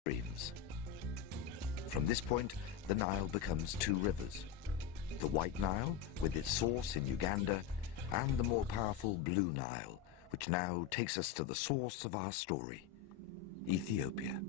streams. From this point, the Nile becomes two rivers. The White Nile, with its source in Uganda, and the more powerful Blue Nile, which now takes us to the source of our story, Ethiopia.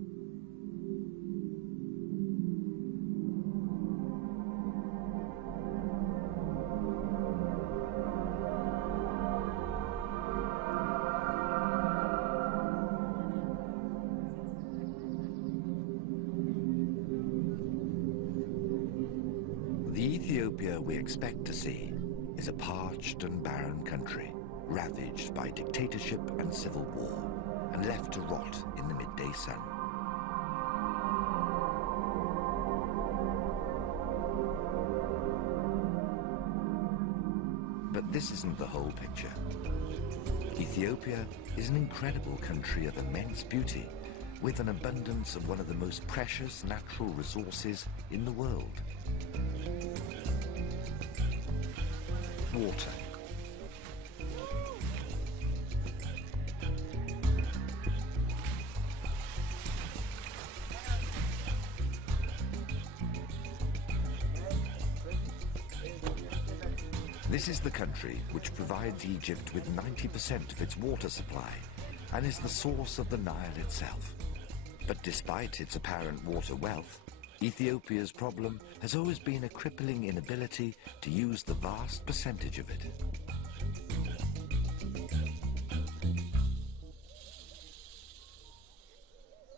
The Ethiopia we expect to see is a parched and barren country, ravaged by dictatorship and civil war, and left to rot in the midday sun. But this isn't the whole picture. Ethiopia is an incredible country of immense beauty, with an abundance of one of the most precious natural resources in the world. Water. This is the country which provides Egypt with 90% of its water supply and is the source of the Nile itself. But despite its apparent water wealth, Ethiopia's problem has always been a crippling inability to use the vast percentage of it.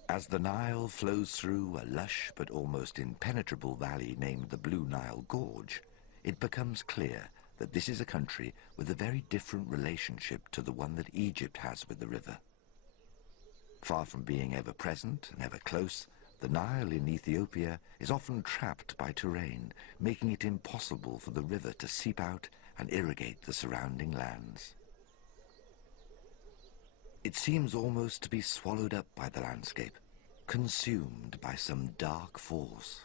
As the Nile flows through a lush but almost impenetrable valley named the Blue Nile Gorge, it becomes clear that this is a country with a very different relationship to the one that Egypt has with the river. Far from being ever present and ever close, the Nile in Ethiopia is often trapped by terrain, making it impossible for the river to seep out and irrigate the surrounding lands. It seems almost to be swallowed up by the landscape, consumed by some dark force.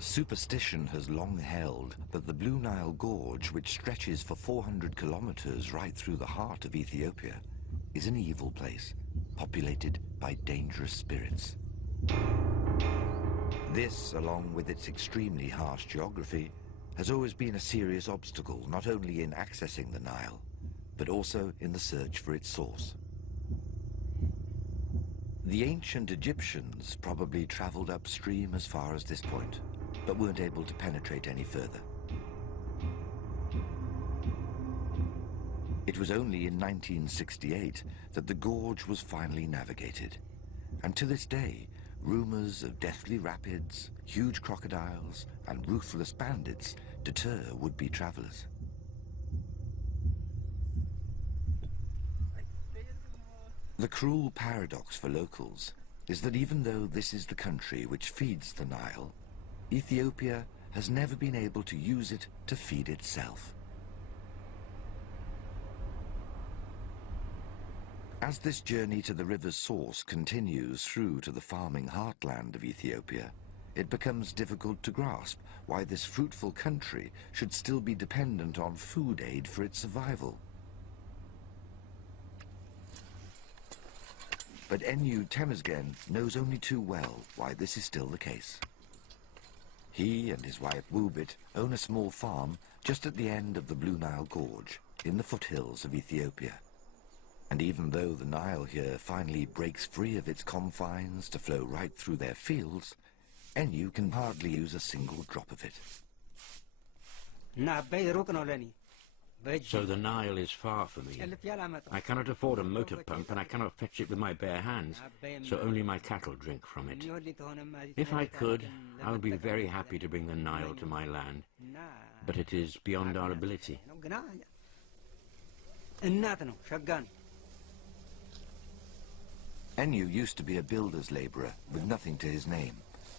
Superstition has long held that the Blue Nile Gorge, which stretches for 400 kilometers right through the heart of Ethiopia, is an evil place, populated by dangerous spirits. This, along with its extremely harsh geography, has always been a serious obstacle, not only in accessing the Nile, but also in the search for its source. The ancient Egyptians probably traveled upstream as far as this point, but weren't able to penetrate any further. It was only in 1968 that the gorge was finally navigated, and to this day, rumors of deathly rapids, huge crocodiles, and ruthless bandits deter would-be travelers. The cruel paradox for locals is that even though this is the country which feeds the Nile, Ethiopia has never been able to use it to feed itself. As this journey to the river's source continues through to the farming heartland of Ethiopia, it becomes difficult to grasp why this fruitful country should still be dependent on food aid for its survival. But Enyu Temesgen knows only too well why this is still the case. He and his wife Wubit own a small farm just at the end of the Blue Nile Gorge in the foothills of Ethiopia. And even though the Nile here finally breaks free of its confines to flow right through their fields, Enyu can hardly use a single drop of it. So the Nile is far from me. I cannot afford a motor pump and I cannot fetch it with my bare hands, so only my cattle drink from it. If I could, I would be very happy to bring the Nile to my land, but it is beyond our ability. Enyu used to be a builder's labourer with nothing to his name,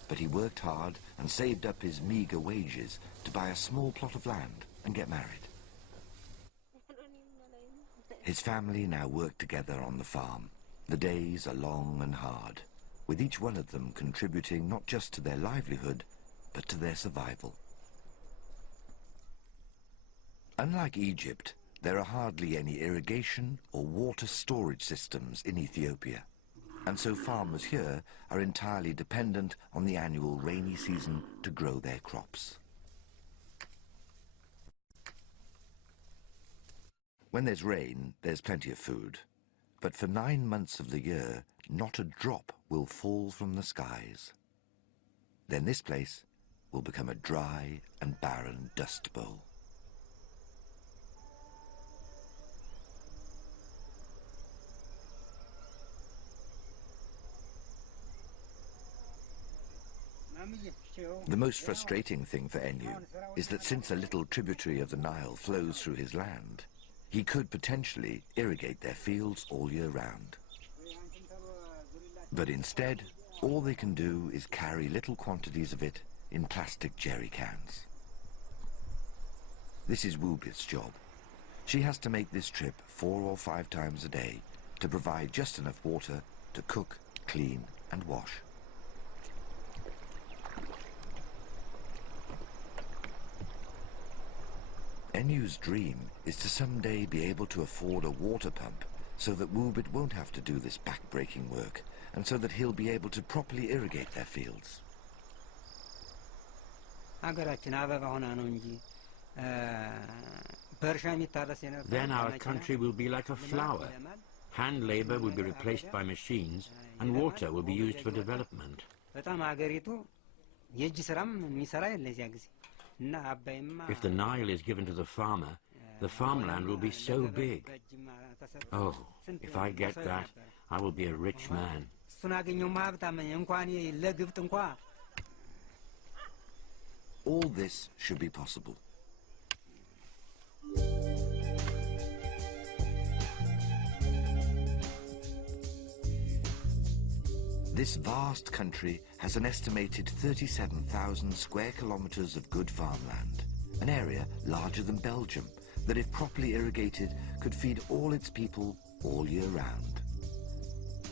but he worked hard and saved up his meagre wages to buy a small plot of land and get married. His family now work together on the farm. The days are long and hard, with each one of them contributing not just to their livelihood, but to their survival. Unlike Egypt, There are hardly any irrigation or water storage systems in Ethiopia, and so farmers here are entirely dependent on the annual rainy season to grow their crops. When there's rain, there's plenty of food, but for 9 months of the year, not a drop will fall from the skies. Then this place will become a dry and barren dust bowl. The most frustrating thing for Enyu is that since a little tributary of the Nile flows through his land, he could potentially irrigate their fields all year round. But instead, all they can do is carry little quantities of it in plastic jerry cans. This is Wubit's job. She has to make this trip 4 or 5 times a day to provide just enough water to cook, clean, and wash. Enyu's dream is to someday be able to afford a water pump so that Wubit won't have to do this back-breaking work, and so that he'll be able to properly irrigate their fields. Then our country will be like a flower. Hand labor will be replaced by machines, and water will be used for development. If the Nile is given to the farmer, the farmland will be so big. Oh, if I get that, I will be a rich man. All this should be possible. This vast country has an estimated 37,000 square kilometers of good farmland, an area larger than Belgium that, if properly irrigated, could feed all its people all year round.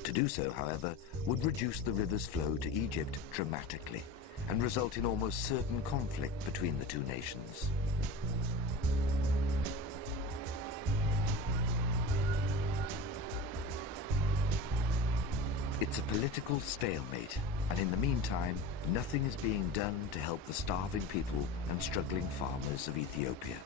To do so, however, would reduce the river's flow to Egypt dramatically and result in almost certain conflict between the two nations. It's a political stalemate, and in the meantime, nothing is being done to help the starving people and struggling farmers of Ethiopia.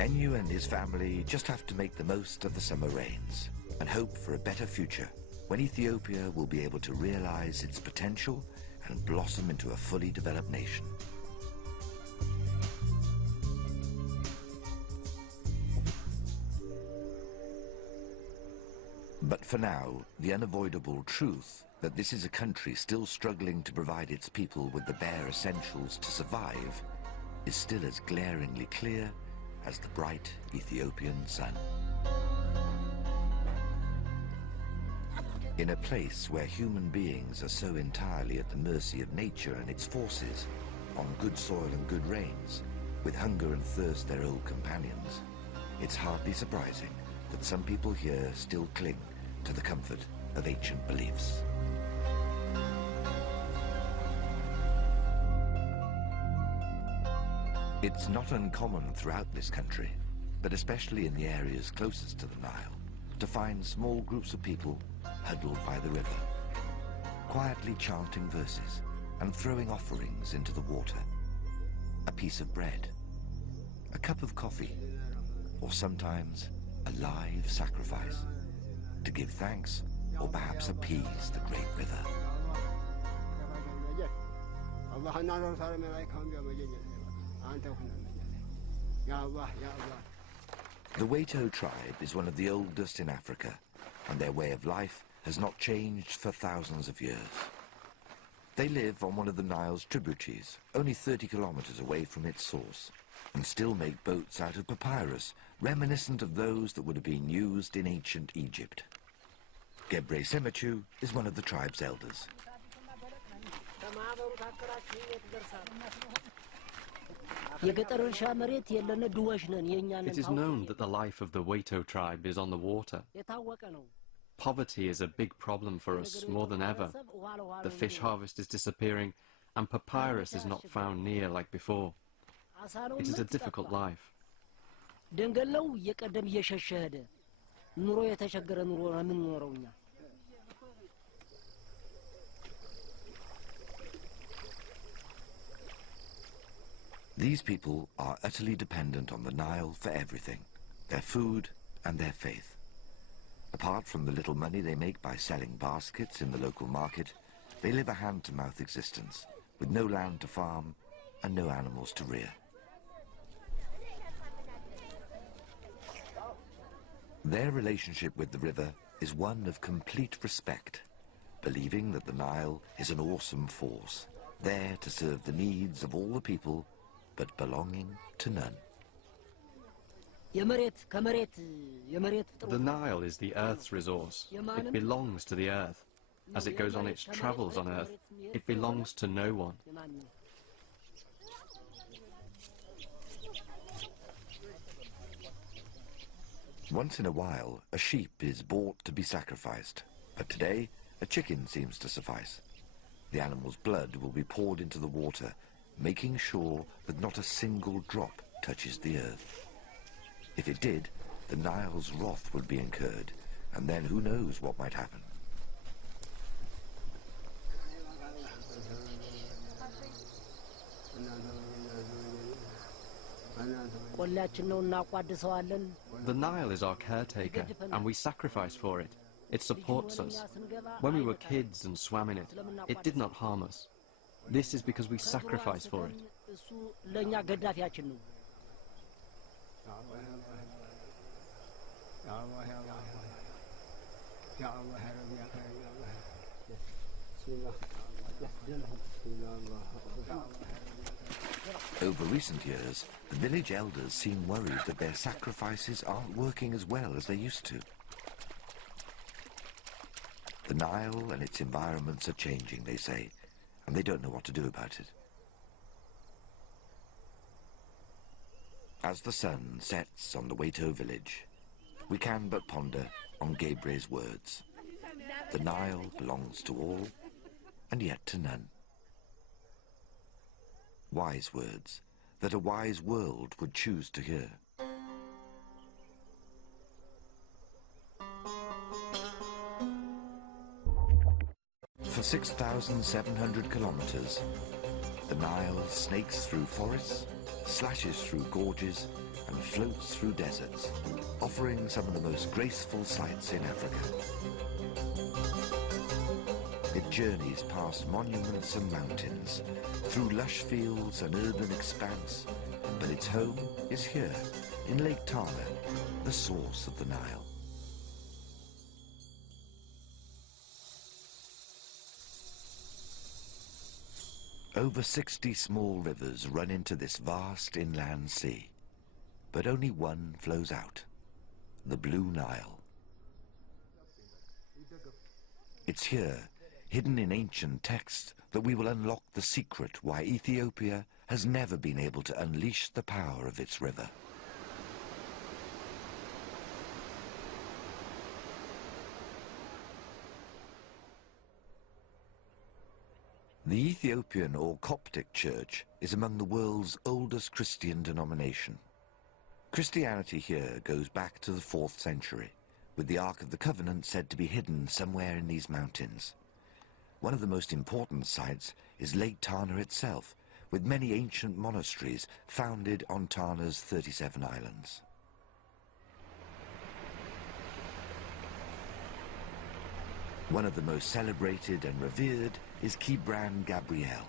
Enyu and his family just have to make the most of the summer rains and hope for a better future when Ethiopia will be able to realize its potential and blossom into a fully developed nation. But for now, the unavoidable truth that this is a country still struggling to provide its people with the bare essentials to survive is still as glaringly clear as the bright Ethiopian sun. In a place where human beings are so entirely at the mercy of nature and its forces, on good soil and good rains, with hunger and thirst their old companions, it's hardly surprising that some people here still cling to the comfort of ancient beliefs. It's not uncommon throughout this country, but especially in the areas closest to the Nile, to find small groups of people huddled by the river, quietly chanting verses and throwing offerings into the water. A piece of bread, a cup of coffee, or sometimes a live sacrifice to give thanks or perhaps appease the great river. The Waito tribe is one of the oldest in Africa, and their way of life has not changed for thousands of years. They live on one of the Nile's tributaries, only 30 kilometers away from its source, and still make boats out of papyrus, reminiscent of those that would have been used in ancient Egypt. Gebre Semechu is one of the tribe's elders. It is known that the life of the Waito tribe is on the water. Poverty is a big problem for us, more than ever. The fish harvest is disappearing, and papyrus is not found near like before. It is a difficult life. These people are utterly dependent on the Nile for everything, their food and their faith. Apart from the little money they make by selling baskets in the local market, they live a hand-to-mouth existence, with no land to farm and no animals to rear. Their relationship with the river is one of complete respect, believing that the Nile is an awesome force, there to serve the needs of all the people, but belonging to none. The Nile is the Earth's resource. It belongs to the Earth. As it goes on its travels on Earth, it belongs to no one. Once in a while, a sheep is bought to be sacrificed, but today, a chicken seems to suffice. The animal's blood will be poured into the water, making sure that not a single drop touches the earth. If it did, the Nile's wrath would be incurred, and then who knows what might happen. The Nile is our caretaker, and we sacrifice for it. It supports us. When we were kids and swam in it, it did not harm us. This is because we sacrifice for it. Over recent years, the village elders seem worried that their sacrifices aren't working as well as they used to. The Nile and its environments are changing, they say, and they don't know what to do about it. As the sun sets on the Waito village, we can but ponder on Gebre's words. The Nile belongs to all, and yet to none. Wise words that a wise world would choose to hear. For 6,700 kilometers, the Nile snakes through forests, slashes through gorges, and floats through deserts, offering some of the most graceful sights in Africa. It journeys past monuments and mountains, through lush fields and urban expanse, but its home is here, in Lake Tana, the source of the Nile. Over 60 small rivers run into this vast inland sea, but only one flows out, the Blue Nile. It's here, hidden in ancient texts, that we will unlock the secret why Ethiopia has never been able to unleash the power of its river. The Ethiopian or Coptic Church is among the world's oldest Christian denomination. Christianity here goes back to the 4th century, with the Ark of the Covenant said to be hidden somewhere in these mountains. One of the most important sites is Lake Tana itself, with many ancient monasteries founded on Tana's 37 islands. One of the most celebrated and revered is Kibran Gabriel,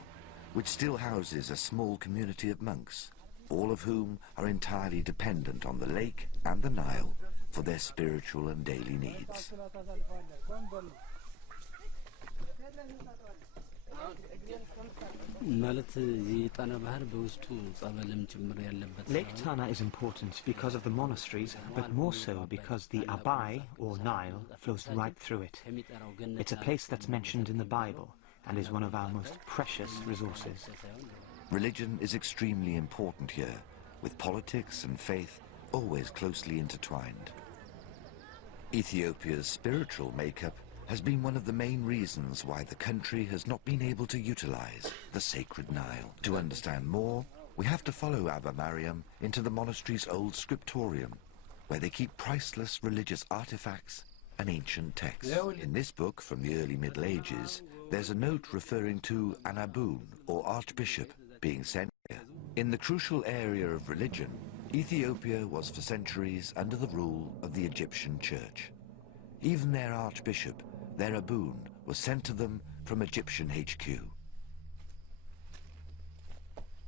which still houses a small community of monks, all of whom are entirely dependent on the lake and the Nile for their spiritual and daily needs. Lake Tana is important because of the monasteries, but more so because the Abai, or Nile, flows right through it. It's a place that's mentioned in the Bible and is one of our most precious resources. Religion is extremely important here, with politics and faith always closely intertwined. Ethiopia's spiritual makeup has been one of the main reasons why the country has not been able to utilize the sacred Nile. To understand more, we have to follow Abba Mariam into the monastery's old scriptorium, where they keep priceless religious artifacts and ancient texts. In this book from the early Middle Ages, there's a note referring to an aboon, or archbishop, being sent here. In the crucial area of religion, Ethiopia was for centuries under the rule of the Egyptian church. Even their archbishop, their aboon, was sent to them from Egyptian HQ.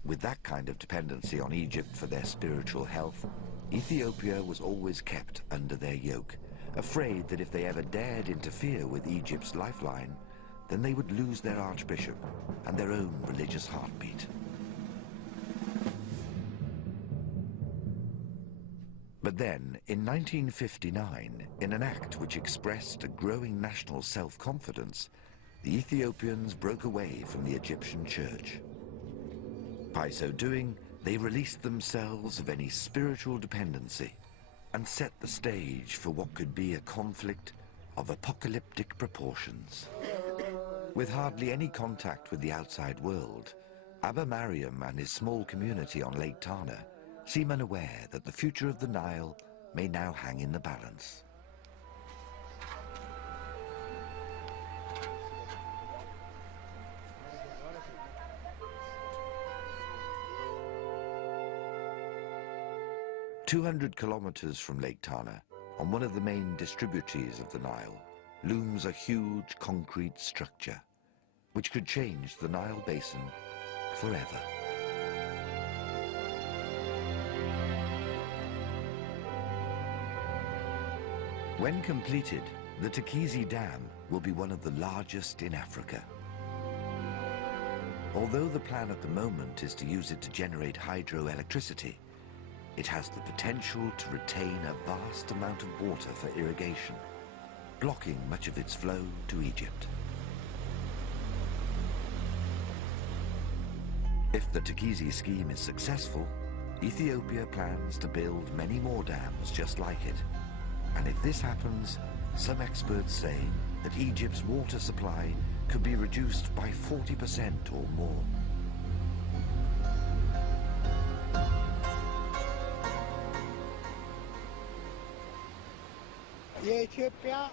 With that kind of dependency on Egypt for their spiritual health, Ethiopia was always kept under their yoke, afraid that if they ever dared interfere with Egypt's lifeline, then they would lose their archbishop and their own religious heartbeat. But then, in 1959, in an act which expressed a growing national self-confidence, the Ethiopians broke away from the Egyptian church. By so doing, they released themselves of any spiritual dependency and set the stage for what could be a conflict of apocalyptic proportions. With hardly any contact with the outside world, Abba Mariam and his small community on Lake Tana seem unaware that the future of the Nile may now hang in the balance. "200 kilometers from Lake Tana, on one of the main distributaries of the Nile, looms a huge concrete structure, which could change the Nile basin forever. When completed, the Tekizi Dam will be one of the largest in Africa. Although the plan at the moment is to use it to generate hydroelectricity, it has the potential to retain a vast amount of water for irrigation, blocking much of its flow to Egypt. If the Tekizi scheme is successful, Ethiopia plans to build many more dams just like it. And if this happens, some experts say that Egypt's water supply could be reduced by 40% or more. The Ethiopian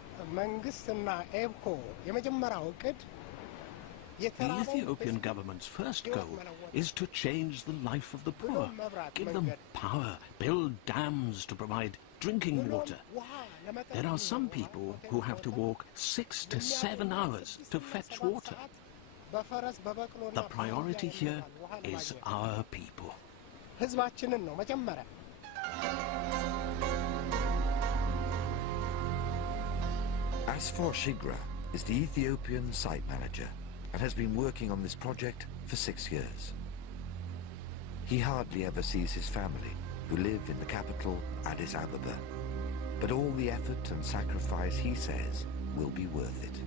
government's first goal is to change the life of the poor, give them power, build dams to provide drinking water. There are some people who have to walk 6 to 7 hours to fetch water. The priority here is our people. Asfor Shigra is the Ethiopian site manager and has been working on this project for 6 years. He hardly ever sees his family, who live in the capital, Addis Ababa. But all the effort and sacrifice, he says, will be worth it.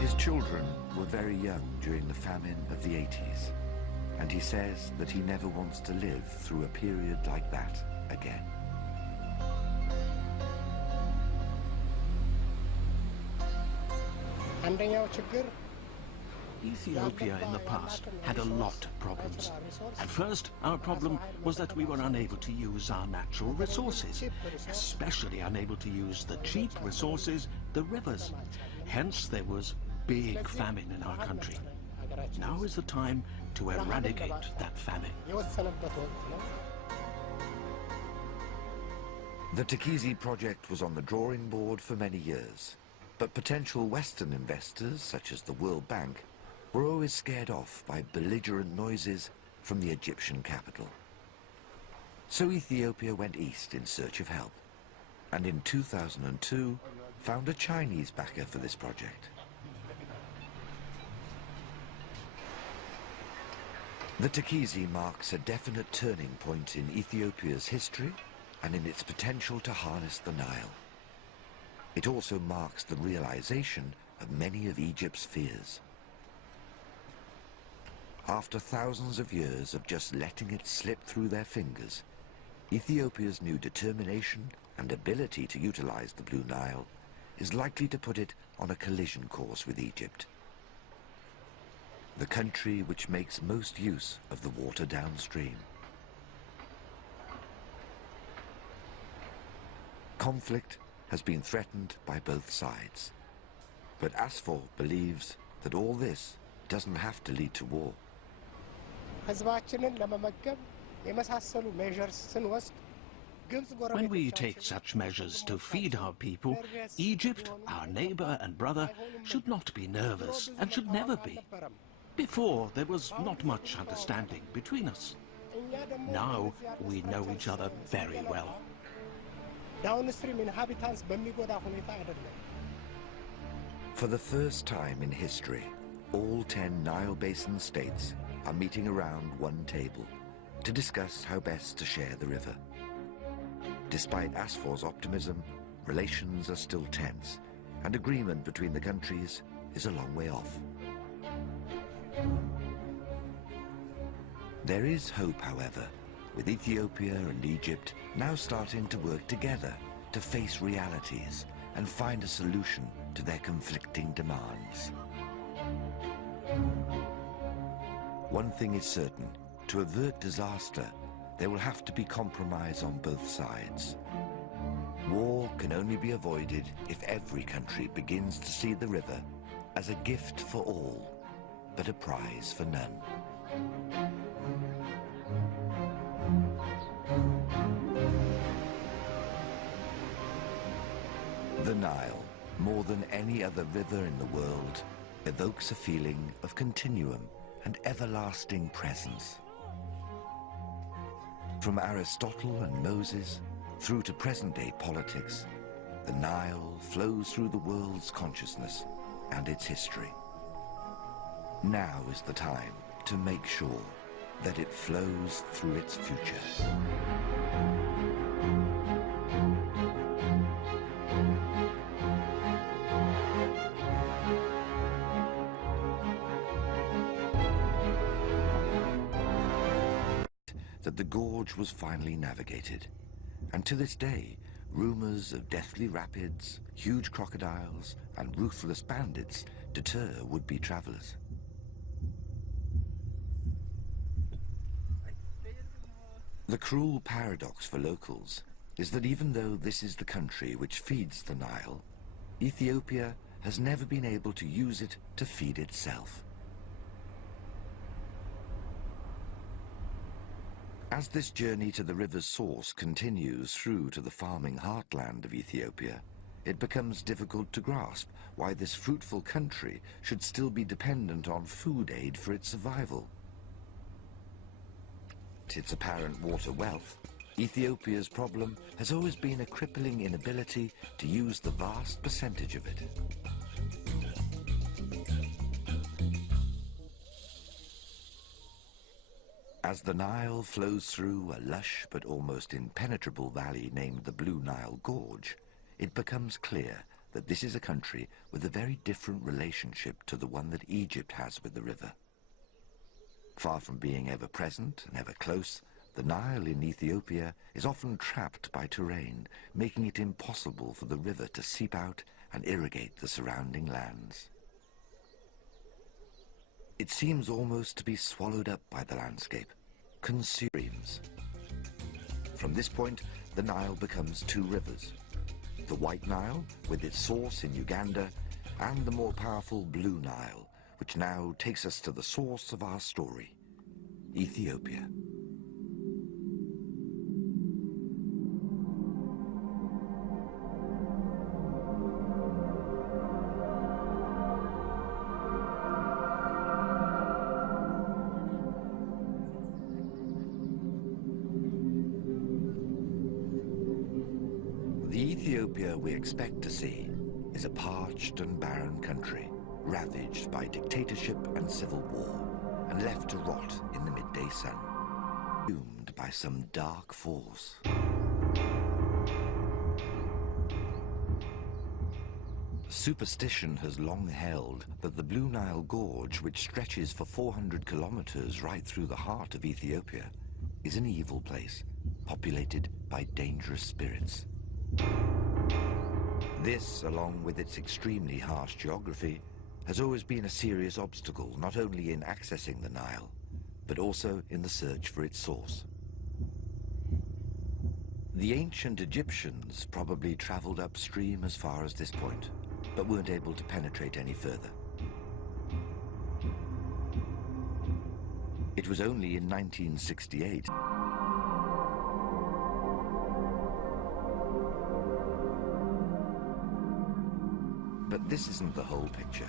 His children were very young during the famine of the 80s, and he says that he never wants to live through a period like that again. Ethiopia in the past had a lot of problems. At first, our problem was that we were unable to use our natural resources, especially unable to use the cheap resources, the rivers. Hence, there was big famine in our country. Now is the time to eradicate that famine. The Tekizi project was on the drawing board for many years, but potential Western investors, such as the World Bank, were always scared off by belligerent noises from the Egyptian capital. So Ethiopia went east in search of help, and in 2002 found a Chinese backer for this project. The Tekizi marks a definite turning point in Ethiopia's history and in its potential to harness the Nile. It also marks the realization of many of Egypt's fears. After thousands of years of just letting it slip through their fingers, Ethiopia's new determination and ability to utilize the Blue Nile is likely to put it on a collision course with Egypt. the country which makes most use of the water downstream. Conflict has been threatened by both sides, but Asfor believes that all this doesn't have to lead to war. When we take such measures to feed our people, Egypt, our neighbor and brother, should not be nervous and should never be. Before, there was not much understanding between us. Now, we know each other very well. For the first time in history, all 10 Nile Basin states are meeting around one table to discuss how best to share the river. Despite Asfor's optimism, relations are still tense, and agreement between the countries is a long way off. There is hope, however, with Ethiopia and Egypt now starting to work together to face realities and find a solution to their conflicting demands. One thing is certain: to avert disaster, there will have to be compromise on both sides. War can only be avoided if every country begins to see the river as a gift for all, but a prize for none. The Nile, more than any other river in the world, evokes a feeling of continuum and everlasting presence. From Aristotle and Moses through to present-day politics, the Nile flows through the world's consciousness and its history. Now is the time to make sure that it flows through its future. That the gorge was finally navigated, and to this day, rumors of deathly rapids, huge crocodiles, and ruthless bandits deter would-be travelers. The cruel paradox for locals is that even though this is the country which feeds the Nile, Ethiopia has never been able to use it to feed itself. As this journey to the river's source continues through to the farming heartland of Ethiopia, it becomes difficult to grasp why this fruitful country should still be dependent on food aid for its survival. Its apparent water wealth, Ethiopia's problem has always been a crippling inability to use the vast percentage of it. As the Nile flows through a lush but almost impenetrable valley named the Blue Nile Gorge, it becomes clear that this is a country with a very different relationship to the one that Egypt has with the river. Far from being ever present and ever close, the Nile in Ethiopia is often trapped by terrain, making it impossible for the river to seep out and irrigate the surrounding lands. It seems almost to be swallowed up by the landscape, consumes. From this point, the Nile becomes two rivers: the White Nile, with its source in Uganda, and the more powerful Blue Nile, which now takes us to the source of our story, Ethiopia. The Ethiopia we expect to see is a parched and barren country, ravaged by dictatorship and civil war, and left to rot in the midday sun, doomed by some dark force. Superstition has long held that the Blue Nile Gorge, which stretches for 400 kilometers right through the heart of Ethiopia, is an evil place, populated by dangerous spirits. This, along with its extremely harsh geography, has always been a serious obstacle, not only in accessing the Nile, but also in the search for its source. The ancient Egyptians probably traveled upstream as far as this point, but weren't able to penetrate any further. It was only in 1968 but this isn't the whole picture.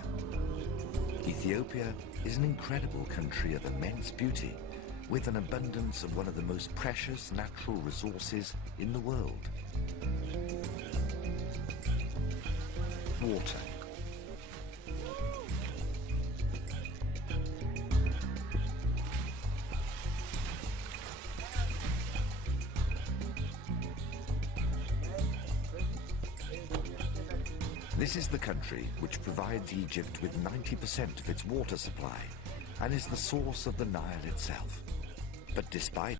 Ethiopia is an incredible country of immense beauty, with an abundance of one of the most precious natural resources in the world. Water. This is the country which provides Egypt with 90% of its water supply and is the source of the Nile itself. But despite